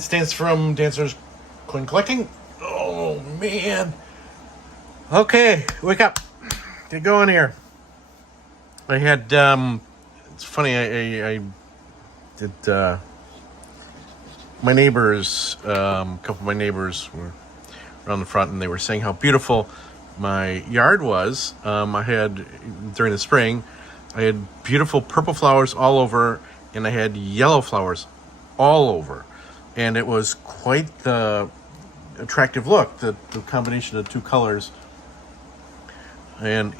it stands from Dancers Coin Collecting. Oh, man. Okay, wake up. Get going here. I had, it's funny, I did, my neighbors, a couple of my neighbors were around the front, and they were saying how beautiful my yard was. I had, during the spring, I had beautiful purple flowers all over, and I had yellow flowers all over. And it was quite the attractive look, the combination of two colors. And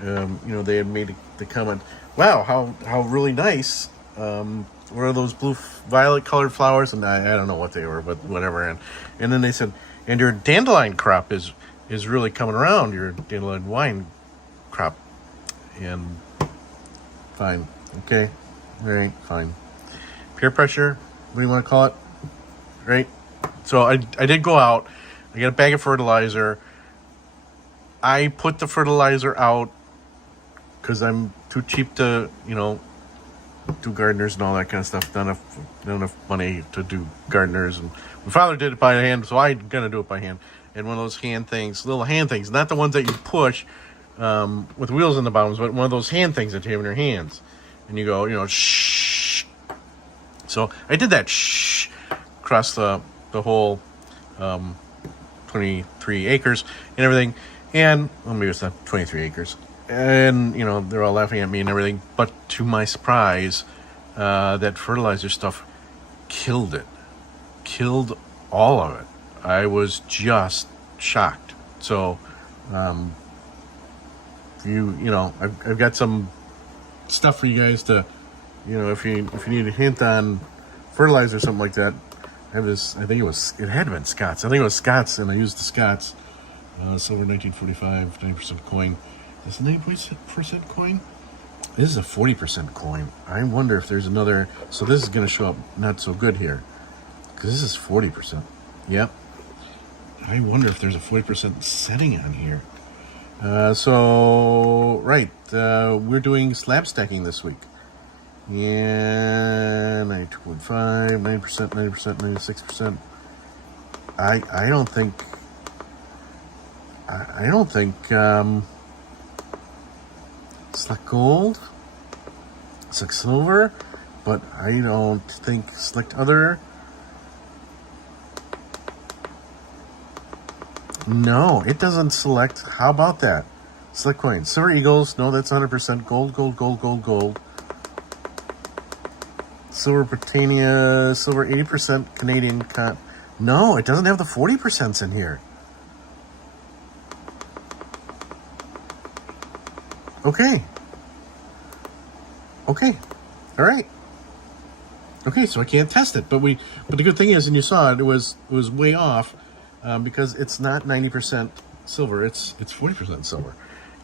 you know, they had made the comment, wow, how really nice. What are those blue violet colored flowers? And I don't know what they were, but whatever. And then they said, and your dandelion crop is really coming around, your dandelion wine crop. And fine. Okay. All right, fine. Peer pressure, what do you want to call it? Right? So I did go out. I got a bag of fertilizer. I put the fertilizer out because I'm too cheap to, you know, do gardeners and all that kind of stuff. Not enough money to do gardeners. And my father did it by hand, so I'm going to do it by hand. And one of those hand things, little hand things, not the ones that you push with wheels in the bottoms, but one of those hand things that you have in your hands. And you go, you know, shh. So I did that shh across the whole 23 acres and everything. And, well, maybe it's not 23 acres. And, you know, they're all laughing at me and everything. But to my surprise, that fertilizer stuff killed it. Killed all of it. I was just shocked. So, you know, I've got some stuff for you guys to, you know, if you need a hint on fertilizer or something like that. I have this, it had to have been Scott's. I think it was Scott's, and I used the Scott's. Silver 1945, 90% coin. Is this a 90% coin? This is a 40% coin. I wonder if there's another. So this is going to show up not so good here, because this is 40%. Yep. I wonder if there's a 40% setting on here. So right, we're doing slab stacking this week. And 92.5, 90%, 90%, 96%. I don't think slick gold, slick silver, but I don't think slick other. No, it doesn't select. How about that? Slick coin. Silver Eagles, no, that's 100%. Gold, gold, gold, gold, gold. Silver Britannia, silver 80% Canadian. No, it doesn't have the 40% in here. Okay. Okay. All right. Okay, so I can't test it, but the good thing is, and you saw it, it was way off, because it's not 90% silver. It's 40% silver.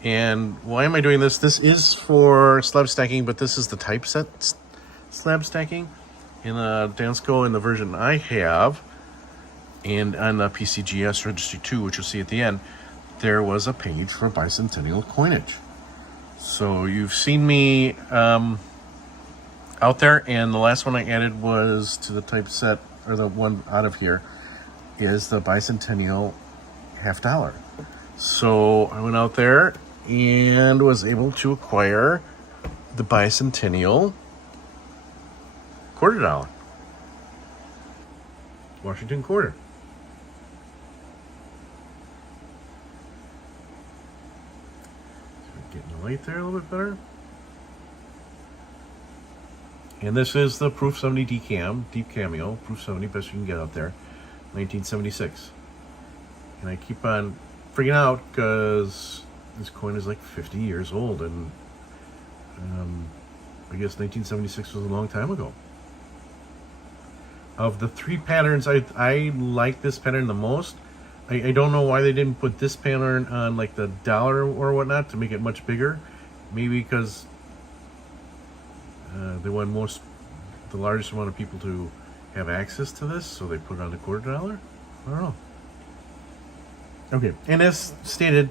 And why am I doing this? This is for slab stacking, but this is the typeset slab stacking in Dansko in the version I have, and on the PCGS Registry 2, which you'll see at the end, there was a page for bicentennial coinage. So you've seen me out there, and the last one I added was to the typeset, or the one out of here, is the bicentennial $50. So I went out there and was able to acquire the bicentennial $quarter. Washington Quarter. So getting the light there a little bit better. And this is the Proof 70 Deep Cameo, Proof 70, best you can get out there, 1976. And I keep on freaking out because this coin is like 50 years old, and I guess 1976 was a long time ago. Of the three patterns, I like this pattern the most. I don't know why they didn't put this pattern on like the dollar or whatnot to make it much bigger. Maybe because they want the largest amount of people to have access to this, so they put it on the $quarter. I don't know. Okay, and as stated,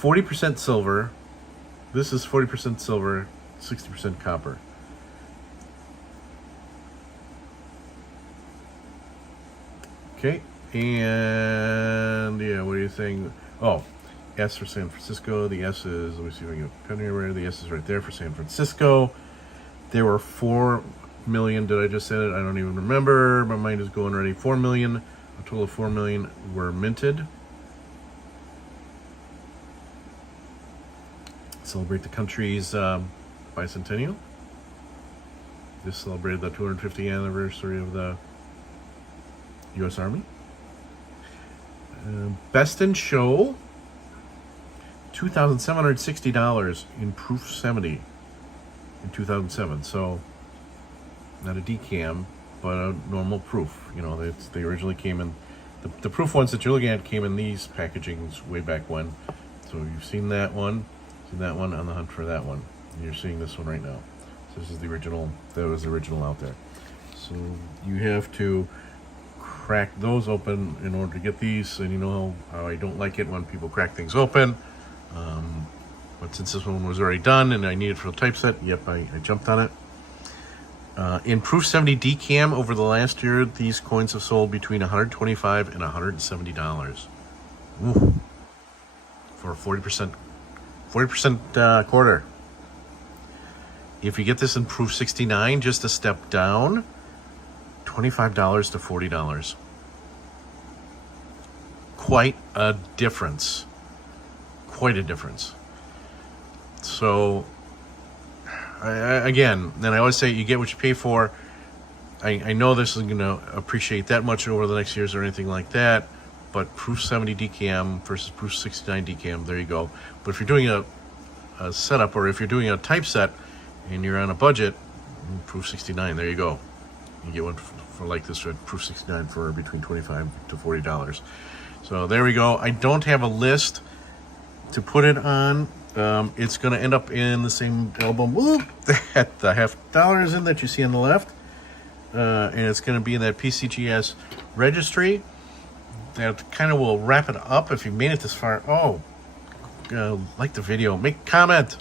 40% silver. This is 40% silver, 60% copper. Okay, and yeah, what are you saying? Oh, S for San Francisco. The S is, let me see if I can get a pen here. The S is right there for San Francisco. There were 4 million. Did I just say it? I don't even remember. My mind is going already. 4 million. A total of 4 million were minted. Celebrate the country's bicentennial. This celebrated the 250th anniversary of the U.S. Army. Best in Show, $2,760 in Proof 70 in 2007. So, not a decam, but a normal proof. You know, they originally came in, the proof ones that you're looking at came in these packagings way back when. So you've seen that one on the hunt for that one. And you're seeing this one right now. So this is the original, that was the original out there. So you have to crack those open in order to get these, and you know how I don't like it when people crack things open. But since this one was already done and I needed for the typeset, yep, I jumped on it. In Proof 70 decam over the last year, these coins have sold between $125 and $170. Ooh. For a 40% quarter. If you get this in Proof 69, just a step down, $25 to $40. Quite a difference. Quite a difference. So, again, then I always say you get what you pay for. I know this isn't going to appreciate that much over the next years or anything like that, but Proof 70 decam versus Proof 69 decam, there you go. But if you're doing a setup, or if you're doing a typeset and you're on a budget, Proof 69, there you go. You get one for like this at Proof 69 for between $25 to $40. So there we go. I don't have a list to put it on. It's going to end up in the same album that the $half is in that you see on the left. And it's going to be in that PCGS registry. That kind of will wrap it up. If you made it this far, like the video, make a comment.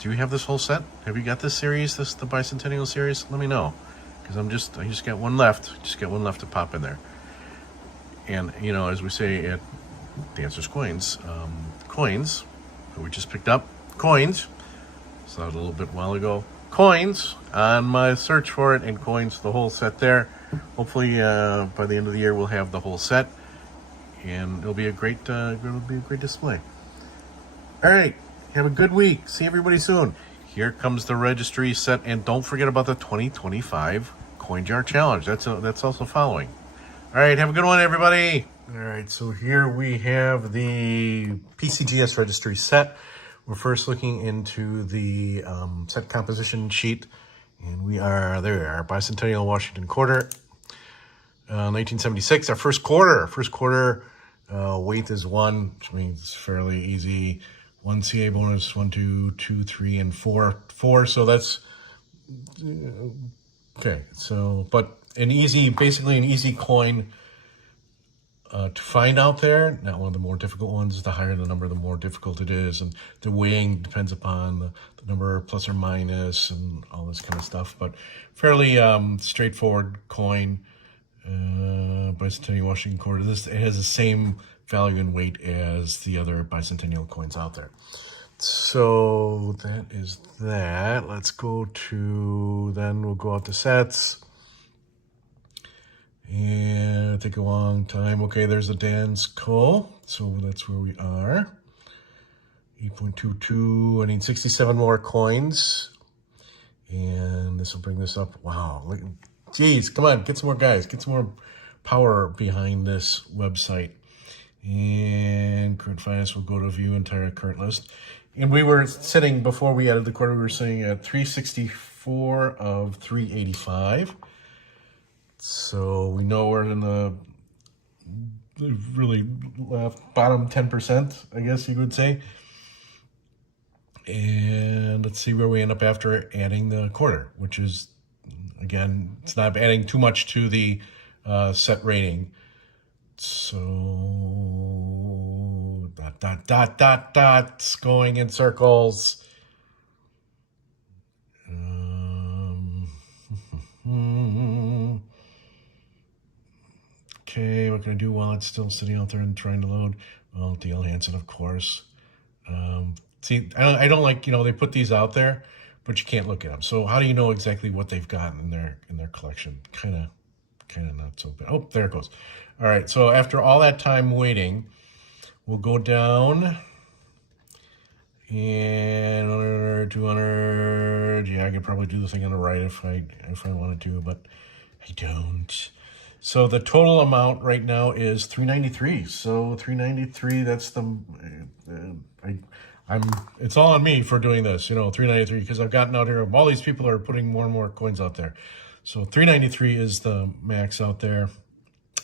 Do you have this whole set? Have you got this series, the Bicentennial series? Let me know, because I just got one left. Just got one left to pop in there. And you know, as we say at Dancers Coins, coins that we just picked up, coins. Saw it a little bit while ago. Coins on my search for it, and coins, the whole set there. Hopefully, by the end of the year, we'll have the whole set, and it'll be a great display. All right, have a good week. See everybody soon. Here comes the registry set, and don't forget about the 2025 Coin Jar Challenge. That's also following. All right, have a good one, everybody. All right, so here we have the PCGS registry set. We're first looking into the set composition sheet, and there we are, Bicentennial Washington Quarter, 1976, our first quarter. Weight is 1, which means it's fairly easy. 1 CA bonus, 1, 2, 2, 3, and 4. 4, so that's, okay, so, but basically an easy coin to find out there. Not one of the more difficult ones. The higher the number, the more difficult it is, and the weighing depends upon the number plus or minus and all this kind of stuff, but fairly straightforward coin. Bicentennial Washington Quarter. It has the same value and weight as the other bicentennial coins out there. So that is that. Let's go to, then we'll go out to sets. And it'll take a long time. Okay, there's the Dan's Co. So that's where we are. 8.22. I need 67 more coins. And this will bring this up. Wow. Look, geez, come on. Get some more guys. Get some more power behind this website. And current finance will go to view entire current list. And we were sitting, before we added the quarter, we were sitting at 364 of 385. So we know we're in the really bottom 10%, I guess you would say. And let's see where we end up after adding the quarter, which is, again, it's not adding too much to the set rating. So dots going in circles. Okay, what can I do while it's still sitting out there and trying to load? Well, Dale Hansen, of course. See, I don't like, they put these out there, but you can't look at them. So how do you know exactly what they've got in their collection? Kind of not so bad. Oh, there it goes. All right, so after all that time waiting, we'll go down and 100, 200. Yeah, I could probably do the thing on the right if I wanted to, but I don't. So the total amount right now is $393. So $393. That's the it's all on me for doing this. $393 because I've gotten out here. All these people are putting more and more coins out there. So $393 is the max out there,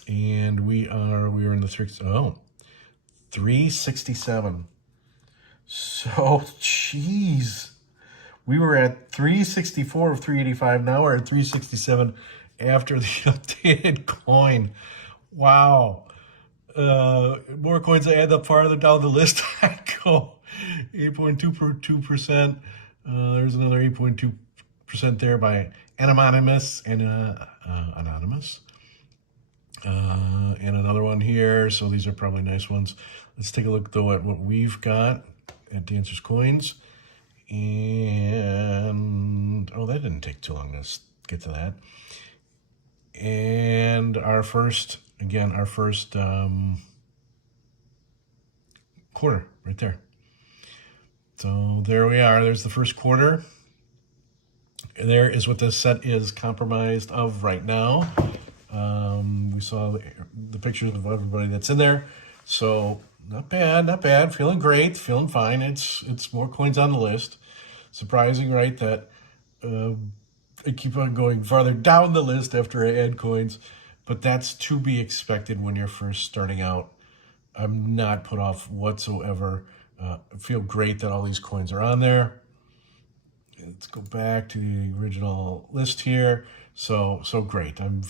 and we are in the 367. So geez, we were at 364 of 385. Now we're at 367 after the updated coin. Wow. More coins I add up farther down the list I go. 8.2%. There's another 8.2% there by Anonymous and Anonymous. And another one here. So these are probably nice ones. Let's take a look though at what we've got at Dancer's Coins. And that didn't take too long to get to that. And our first quarter right there. So there we are. There's the first quarter. There is what this set is compromised of right now. We saw the pictures of everybody that's in there. So not bad. Feeling great, feeling fine. It's more coins on the list. Surprising, right, that I keep on going farther down the list after I add coins, but that's to be expected when you're first starting out. I'm not put off whatsoever. I feel great that all these coins are on there. Let's go back to the original list here. So great. I'm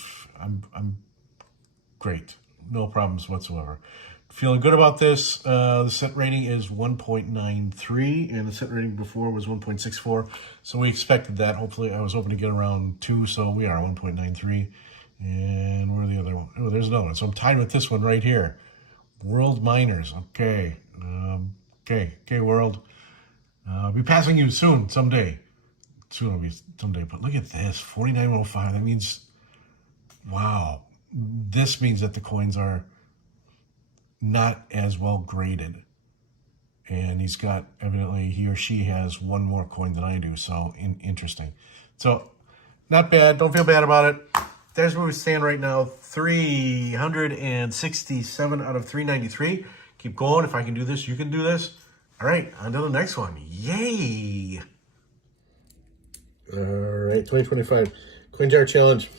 great. No problems whatsoever. Feeling good about this. The set rating is 1.93, and the set rating before was 1.64. So we expected that. Hopefully, I was hoping to get around 2, so we are 1.93. And where are the other one? Oh, there's another one. So I'm tied with this one right here. World Miners. Okay. Okay, World. I'll be passing you soon, someday. Someday. But look at this, 4905. That means, wow. This means that the coins are not as well graded. And he's got, evidently, he or she has one more coin than I do. So interesting. So not bad. Don't feel bad about it. There's where we stand right now. 367 out of 393. Keep going. If I can do this, you can do this. All right, on to the next one. Yay! All right, 2025 Coin Jar Challenge.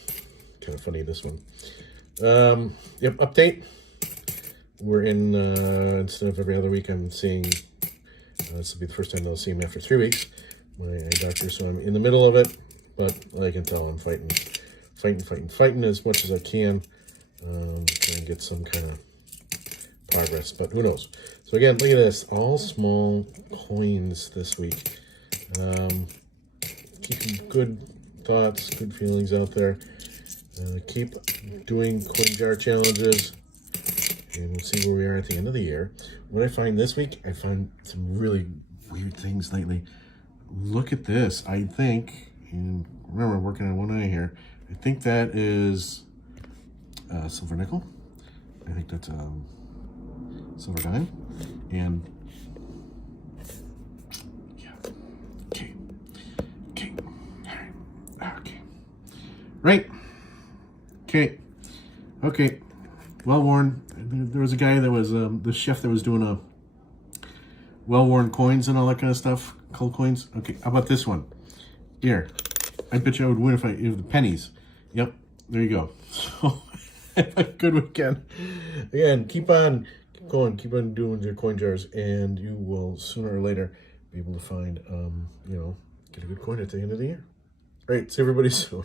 Kind of funny, this one. Yep, update. We're in, instead of every other week, I'm seeing, this will be the first time I'll see him after 3 weeks, my eye doctor, so I'm in the middle of it, but I can tell I'm fighting as much as I can, trying to get some kind of progress, but who knows. So again, look at this, all small coins this week. Keeping good thoughts, good feelings out there. Keep doing coin jar challenges, and we'll see where we are at the end of the year. What I find this week, I find some really weird things lately. Look at this. I think, and remember, I'm working on one eye here. I think that is silver nickel. I think that's silver dime. And yeah, okay, all right, okay, well-worn. There was a guy that was the chef that was doing a well-worn coins and all that kind of stuff, cold coins. Okay, how about this one here? I bet you I would win if the pennies. Yep, there you go. So have a good weekend. Again, keep on going, keep on doing your coin jars, and you will sooner or later be able to find, get a good coin at the end of the year. All right, see everybody soon.